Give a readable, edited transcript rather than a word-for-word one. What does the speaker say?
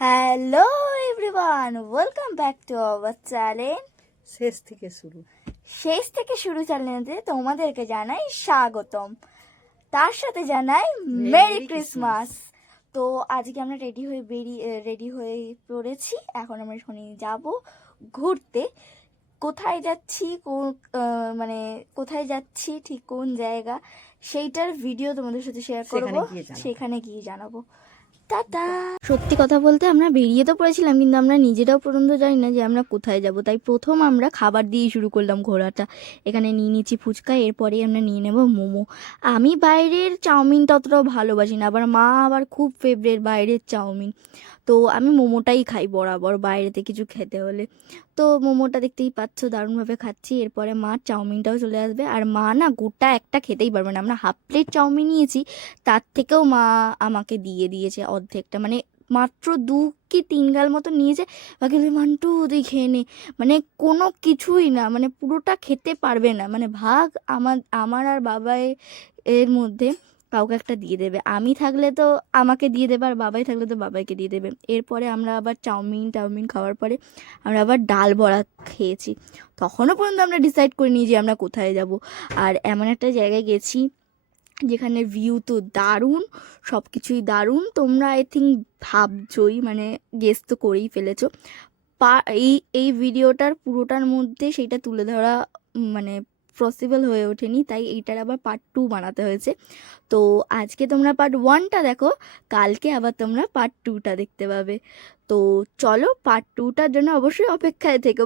Hello everyone, welcome back to our channel. শেষ থেকে শুরু চ্যানেলে তোমাদেরকে জানাই স্বাগতম, তার সাথে জানাই মেরি ক্রিসমাস। তো আজকে আমরা রেডি হয়ে পড়েছি। এখন আমরা শুনি যাব ঘুরতে। কোথায় যাচ্ছি, মানে কোথায় যাচ্ছি, ঠিক কোন জায়গা, সেইটার ভিডিও তোমাদের সাথে শেয়ার করবো, সেখানে গিয়ে জানাবো। টাটা। সত্যি কথা বলতে আমরা বেরিয়ে তো পড়েছিলাম, কিন্তু আমরা নিজেরাও পর্যন্ত জানি না যে আমরা কোথায় যাব। তাই প্রথম আমরা খাবার দিয়েই শুরু করলাম ঘোরাটা। এখানে নিয়ে নিচ্ছি ফুচকা, এরপরেই আমরা নিয়ে নেব মোমো। আমি বাইরের চাউমিন ততটাও ভালোবাসি না, আবার মা আবার খুব ফেভারিট বাইরের চাউমিন। তো আমি মোমোটাই খাই বরাবর বাইরেতে কিছু খেতে হলে। তো মোমোটা দেখতেই পাচ্ছ দারুণভাবে খাচ্ছি। এরপরে মা চাউমিনটাও চলে আসবে, আর মা না গোটা একটা খেতেই পারবে না। আমরা হাফ প্লেট চাউমিন নিয়েছি, তার থেকেও মা আমাকে দিয়ে দিয়েছে অর্ধেকটা, মানে মাত্র 2 কি 3 গাল মতো নিয়েছে। বাকি মান্টু তুই খেয়ে নে, মানে কোনো কিছুই না, মানে পুরোটা খেতে পারবে না। মানে ভাগ আমার আমার আর বাবাই এর মধ্যে কাউকে একটা দিয়ে দেবে। আমি থাকলে তো আমাকে দিয়ে দেবে, আর বাবাই থাকলে তো বাবাইকে দিয়ে দেবে। এরপরে আমরা আবার চাউমিন খাওয়ার পরে আমরা আবার ডাল বড়া খেয়েছি। তখনও পর্যন্ত আমরা ডিসাইড করিনি যে আমরা কোথায় যাব। আর এমন একটা জায়গায় গেছি যেখানে ভিউ তো দারুণ, সব কিছুই দারুণ। তোমরা আই থিঙ্ক ভাবছই, মানে গেস তো করেই ফেলেছো। এই এই ভিডিওটার পুরোটার মধ্যে সেইটা তুলে ধরা মানে পসিবল হয়ে ওঠেনি, তাই এইটার আবার পার্ট 2 বানাতে হয়েছে। তো আজকে তোমরা পার্ট 1টা দেখো, কালকে আবার তোমরা পার্ট 2টা দেখতে পাবে। তো চলো, পার্ট 2টার জন্য অবশ্যই অপেক্ষায় থেকো।